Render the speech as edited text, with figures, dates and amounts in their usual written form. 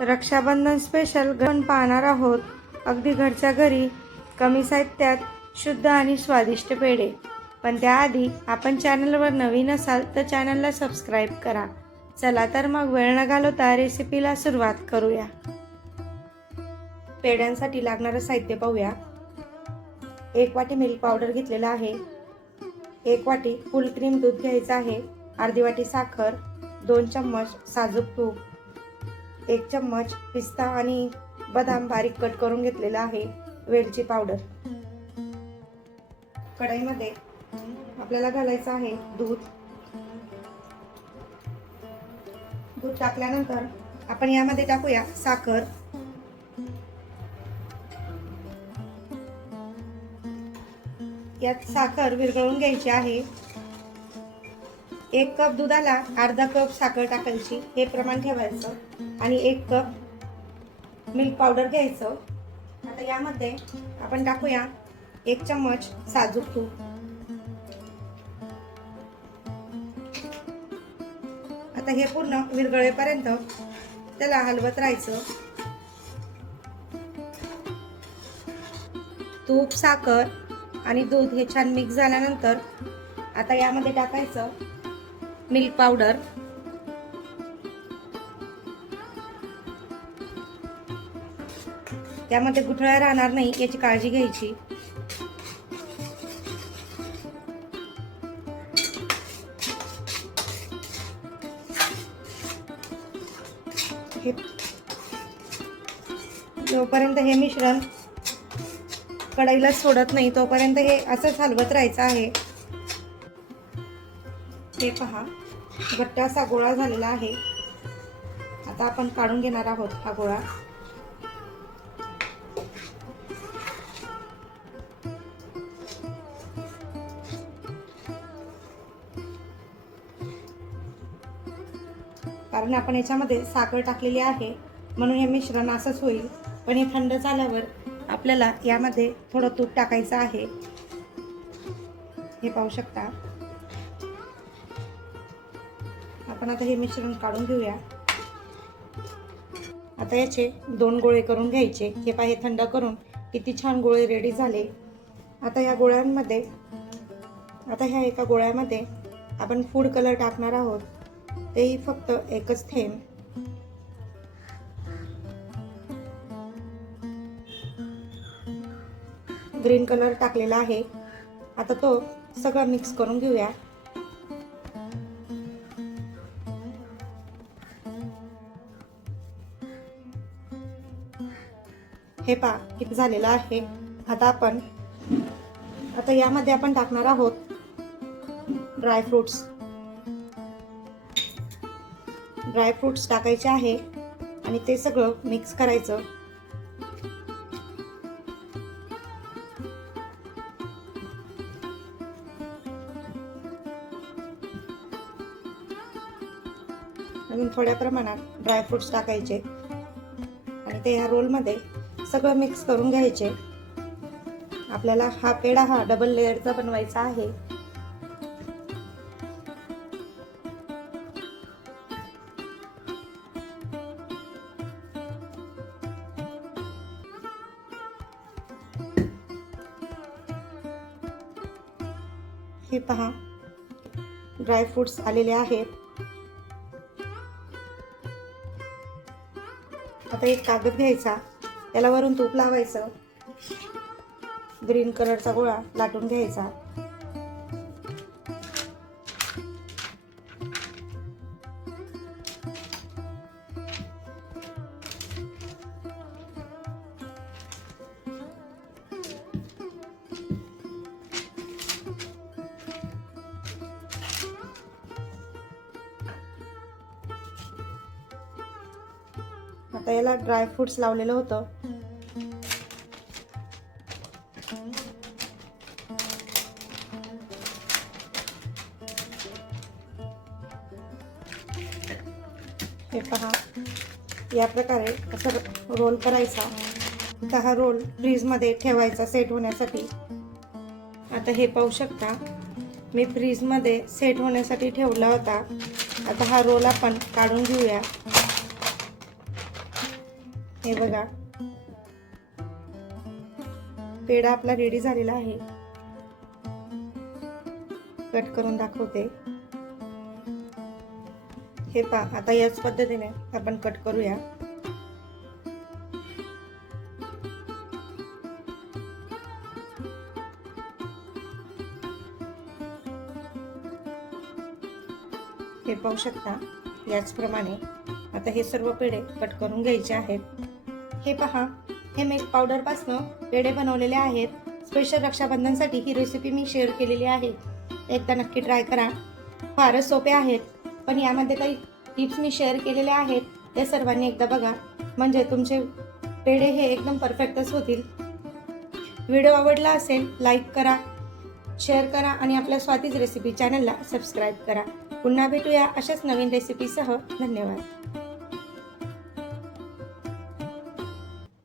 Rakshabandhan special आपण पाहणार आहोत. अगदी घरच्या घरी कमी साहित्यात शुद्ध आणि स्वादिष्ट पेढे. पण त्याआधी आपण चॅनलवर नवीन असाल तर चॅनलला सबस्क्राईब करा. चला तर मग वेळ न घालवता रेसिपीला सुरुवात करूया. पेढ्यांसाठी लागणारं साहित्य पाहूया. 1 वाटी मिल्क पावडर घेतलेला आहे. 1 वाटी फुल क्रीम दूध घ्यायचं आहे. अर्धी वाटी साखर, 2 चम्मच साजूक तूप, 1 चम्मच पिस्ता आणि बदाम बारीक कट करून घेतलेला आहे. वेलची पावडर. कढईमध्ये आपल्याला घालायचं आहे दूध. दूध टाकल्यानंतर आपण यामध्ये टाकूया साखर. यात साखर विरघळून घ्यायची आहे. 1 कप दुधाला अर्धा कप साखर टाकायची, हे प्रमाण ठेवायचं. आणि 1 कप मिल्क पावडर घ्यायचं. आता यामध्ये आपण टाकूया 1 चम्मच साजूक तूप. आता हे पूर्ण विरघळेपर्यंत त्याला हलवत राहायचं. तूप, साखर आणि दूध हे छान मिक्स झाल्यानंतर आता यामध्ये टाकायचं मिल्क पावडर. त्यामध्ये गुठळ्या राहणार नाही याची काळजी घ्यायची. जोपर्यंत हे मिश्रण कढईला सोडत नाही तोपर्यंत हे असंच हलवत राहायचं आहे. हे पहा, घट्ट असा गोळा झालेला आहे. आता आपण काढून घेणार आहोत हा गोळा. कारण आपण याच्यामध्ये साखर टाकलेली आहे म्हणून हे मिश्रण असंच होईल. पण हे थंड झाल्यावर आपल्याला यामध्ये थोडं तूप टाकायचं आहे. हे पाहू शकता. आपण आता हे मिश्रण काढून घेऊया. आता याचे 2 गोळे करून घ्यायचे. हे पहा, हे थंड करून किती छान गोळे रेडी झाले. आता या गोळ्यांमध्ये ह्या एका गोळ्यामध्ये आपण फूड कलर टाकणार आहोत. तेही फक्त 1च थेंब. ग्रीन कलर टाकलेला आहे. आता तो सगळं मिक्स करून घेऊया. हे पहा किती झालेलं आहे. आता यामध्ये आपण टाकणार आहोत ड्रायफ्रुट्स. ड्रायफ्रुट्स टाकायचे आहे आणि ते सगळं मिक्स करायचं. अजून थोड्या प्रमाणात ड्रायफ्रुट्स टाकायचे आणि ते ह्या रोलमध्ये सगळं मिक्स करून घ्यायचे. आपल्याला हा पेढा डबल लेअरचा बनवायचा आहे. हे पहा, ड्रायफ्रुट्स आलेले आहेत. आता एक कागद घ्यायचा, त्याला वरून तूप लावायचं. ग्रीन कलरचा गोळा लाटून घ्यायचा. आता याला ड्रायफ्रुट्स लावलेलं होतं. हे पहा, या प्रकारे असं रोल करायचा. आता हा रोल फ्रीजमध्ये ठेवायचा सेट होण्यासाठी. आता हे पाहू शकता, मी फ्रीजमध्ये सेट होण्यासाठी ठेवला होता. आता हा रोल आपण काढून घेऊया. हे बघा, पेढा आपला रेडी झालेला आहे. कट करून दाखवते. हे पहा, आता याच पद्धतीने आपण कट करूया. हे पाहू शकता, याचप्रमाणे आता हे सर्व पेढे कट करून घ्यायचे आहेत. हे पहा, हे मिल्क पावडर पासून पेढे बनवलेले आहेत. स्पेशल रक्षाबंधनसाठी ही रेसिपी मी शेअर केलेली आहे. एकदा नक्की ट्राय करा. फारच सोपे आहेत, पण यामध्ये काही टिप्स मी शेअर केलेल्या आहेत. ते सर्वांनी एकदा बघा, म्हणजे तुमचे पेढे हे एकदम परफेक्टच होतील. व्हिडिओ आवडला असेल लाईक करा, शेअर करा आणि आपल्या स्वातीज रेसिपी चॅनलला सबस्क्राईब करा. पुन्हा भेटूया अशाच नवीन रेसिपीसह. धन्यवाद.